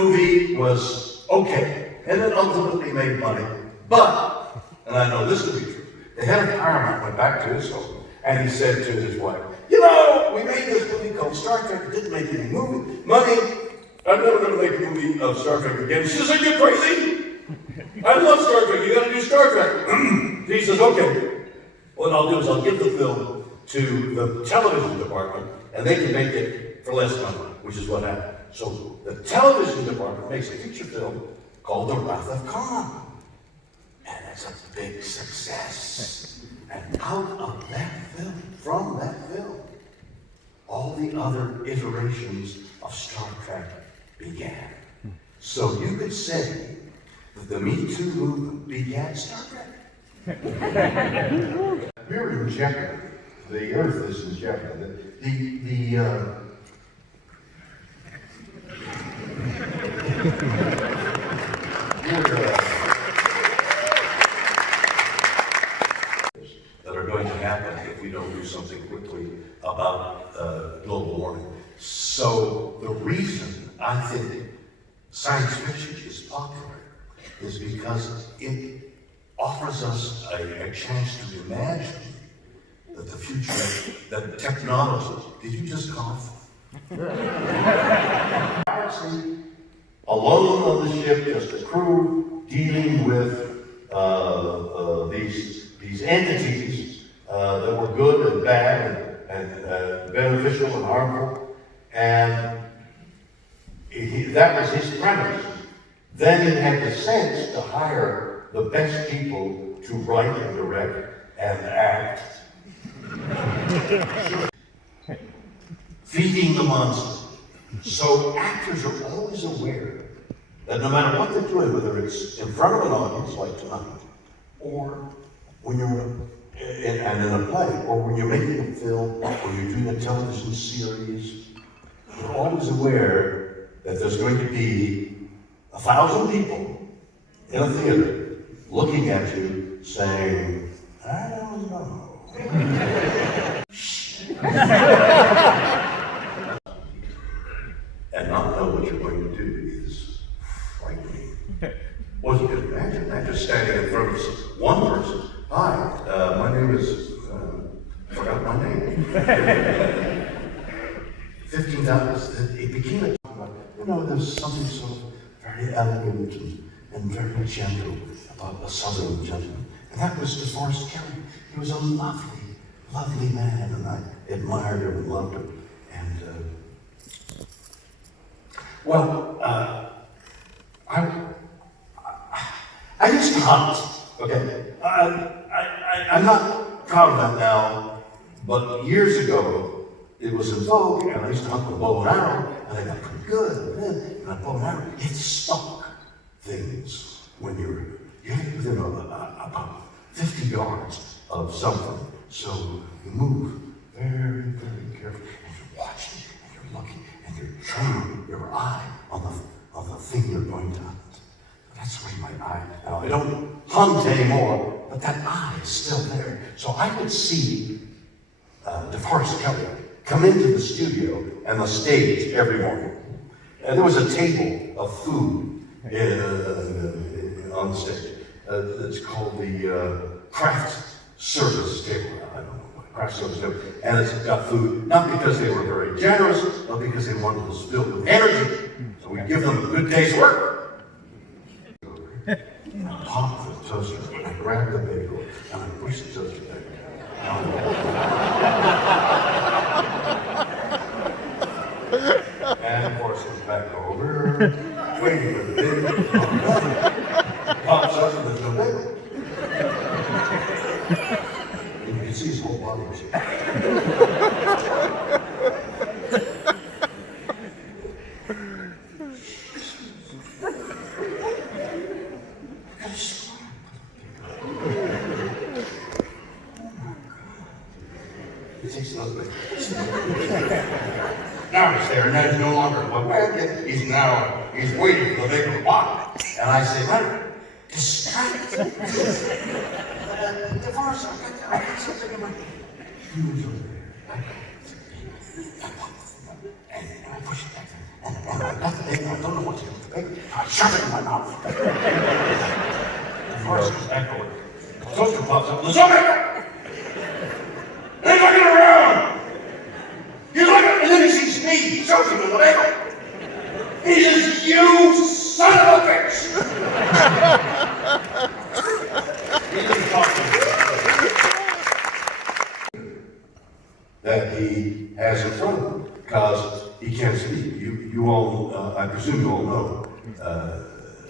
movie was okay, and it ultimately made money. But, and I know this to be true, the head of Paramount went back to his home, and he said to his wife, you know, we made this movie called Star Trek. It didn't make any money. I'm never going to make a movie of Star Trek again. She says, are you crazy? I love Star Trek. You got to do Star Trek. He says, okay. What I'll do is I'll give the film to the television department, and they can make it for less money, which is what happened. So the television department makes a feature film called The Wrath of Khan. And it's a big success. And out of that film, from that film, all the other iterations of Star Trek began. So you could say that the Me Too movement began Star Trek. We're in jeopardy. The Earth is in jeopardy. That are going to happen if we don't do something quickly about global warming. So the reason I think science fiction is popular is because it offers us a chance to imagine that the future, that technology, did you just cough? Alone on the ship, just a crew dealing with these entities that were good and bad and beneficial and harmful, and that was his premise. Then he had the sense to hire the best people to write and direct and act. Feeding the monster. So actors are always aware that no matter what they're doing, whether it's in front of an audience like tonight, or when you're in a play, or when you're making a film, or you're doing a television series, you're always aware that there's going to be 1,000 people in a theater looking at you saying, I don't know. And not know what you're going to do is frightening. Well, you can imagine that, just standing in front of one person. Hi, my name is, forgot my name. 15,000, it became a, there's something sort of very elegant and very gentle about a Southern gentleman. And that was DeForest Kelley. He was a lovely, lovely man, and I admired him and loved him. And, I used to hunt, okay? I'm not proud of that now, but years ago, it was in vogue, and I used to hunt with a bow and arrow, and I got pretty good. And a bow and arrow, it stuck things when you get within about 50 yards of something. So you move very, very carefully, and you're watching, and you're looking, and you're training your eye on the thing you're going to hunt. That's where my eye. Now I don't hunt anymore, but that eye is still there. So I would see DeForest Kelley come into the studio and the stage every morning. And there was a table of food on the stage. It's called the craft service table. I don't know what craft service table. And it's got food, not because they were very generous, but because they wanted us filled with energy. So we give them a good day's work. I pop the toaster, and I grab the bagel, and I push the toaster back. And of course, it's back over, waiting for the bagel. Pops up, and there's no bagel. And you can see his whole body. Now he's there, and that is no longer a wagon. He's waiting for the big rock. And I say, Leonard, distract. DeForest, I got something in my hand. He was over there. And I push it back there. And I got the big, I don't know what to do. bacon. I shove it in my mouth. Of course, it's echoing. The toaster pops up. There's no bacon! And he's looking around. He's looking, and then he sees me, choking with the bacon. He says, "You son of a bitch!" He didn't talk to me. That he has in front of him, because he can't speak. You all, I presume you all know,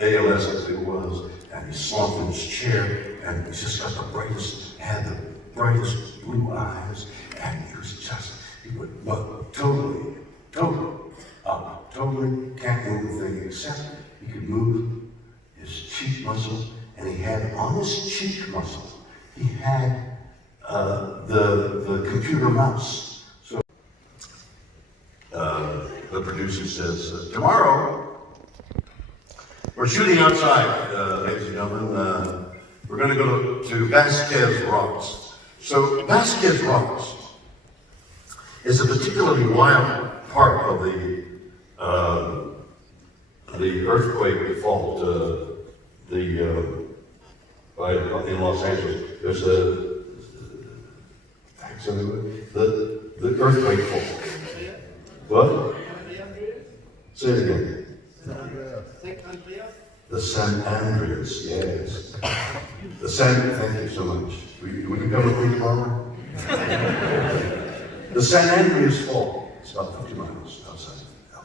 ALS as it was, and he slumped in his chair, and he just got the brightest, had the brightest blue eyes, and he was just, but totally can't move a thing except he could move his cheek muscle, and he had on his cheek muscle, he had the computer mouse. So the producer says, tomorrow, we're shooting outside, ladies and gentlemen. We're going to go to Vasquez Rocks. So Vasquez Rocks is a particularly wild part of the earthquake fault in Los Angeles. There's the earthquake fault. What? Say it again. The San Andreas, yes. Thank you so much. Will you come with me tomorrow? The San Andreas Fault is about 50 miles outside of LA.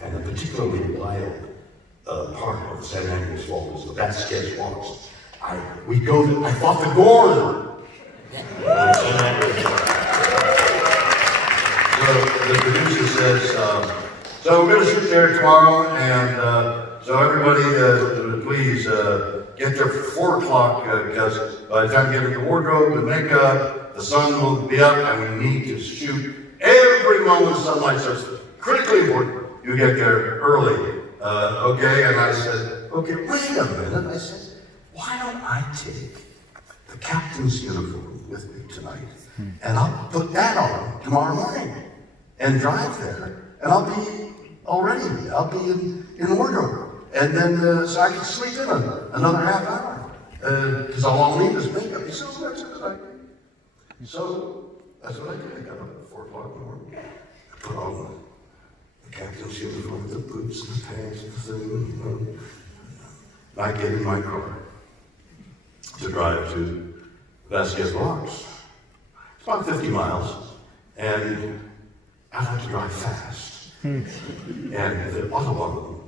And a particularly wild part of the San Andreas Fault is the Vasquez Rocks. I fought the Gorn. So the producer says, so we're going to shoot there tomorrow, and so everybody, please get there for 4 o'clock, because by the time you get into the wardrobe and makeup, the sun will be up, and we need to shoot every moment the sunlight starts. Critically important, you get there early, okay? And I said, okay, wait a minute. I said, why don't I take the captain's uniform with me tonight, and I'll put that on tomorrow morning, and drive there, and I'll be all ready. I'll be in wardrobe. And then, so I can sleep in another half hour, because all I'll need is makeup. He said, well, that's a good idea. So, that's what I did. I got up at 4 o'clock in the morning. I put on the captain's uniform with the boots and the pants and the thing. I get in my car to drive to Vasquez Rocks. It's about 50 miles, and I like to drive fast. And the Autobahn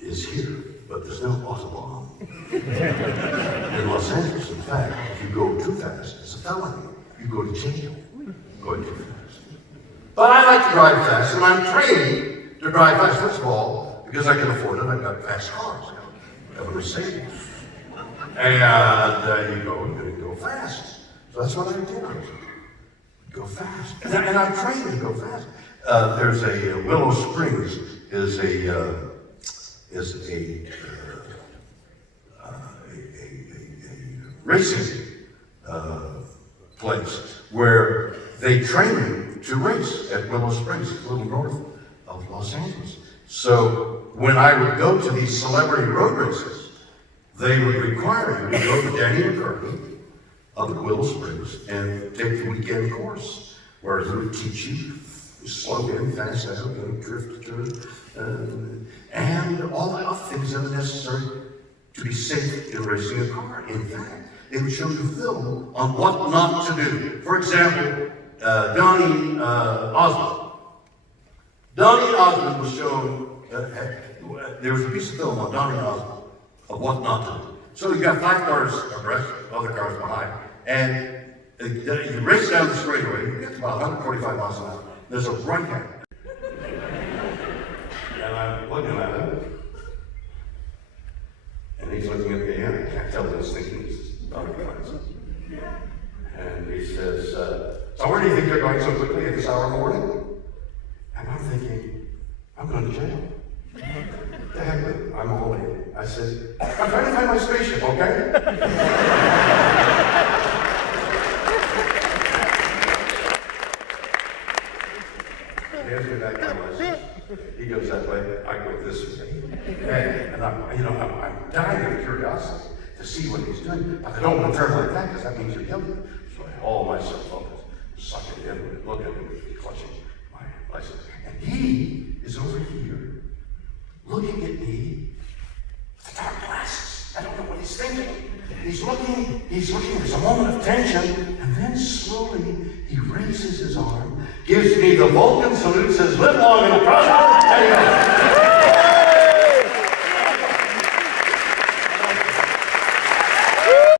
is here, but there's no Autobahn in Los Angeles. In fact, if you go too fast, it's a felony. You go to jail going too fast. But I like to drive fast, and I'm trained to drive fast. First of all, because I can afford it, I've got fast cars. I have a Mercedes. And you go fast. So that's what I do. Go fast. And I'm trained to go fast. There's a Willow Springs is a racing place where they train you to race at Willow Springs, a little north of Los Angeles. So when I would go to these celebrity road races, they would require you to go to Danny McCartney up at Willow Springs and take the weekend course, where he would teach you slow in, fast out, drift to, and all the other things that are necessary to be safe in racing a car. In fact, they would show you film on what not to do. For example, Donny Osmond. Donny Osmond was shown, there was a piece of film on Donny Osmond of what not to do. So you got 5 cars abreast, other cars behind, and you race down the straightaway, you get to about 145 miles an hour. There's a right hand. And I'm looking at him. And he's looking at me, and I can't tell what he's thinking. And he says, so where do you think you're going so quickly at this hour in the morning? And I'm thinking, I'm going to jail. The heck with it. I'm all in. I said, I'm trying to find my spaceship, okay? He goes that way, I go this way. And and I'm dying of curiosity to see what he's doing. But I don't want to turn like that because that means you're guilty. So I haul myself up, suck it in, and look at him, clutching my license. And he is over here, looking at me with the dark glasses. I don't know what he's thinking. He's looking, there's a moment of tension, and then slowly he raises his arm, gives me the Vulcan salute, says, live long and prosper, and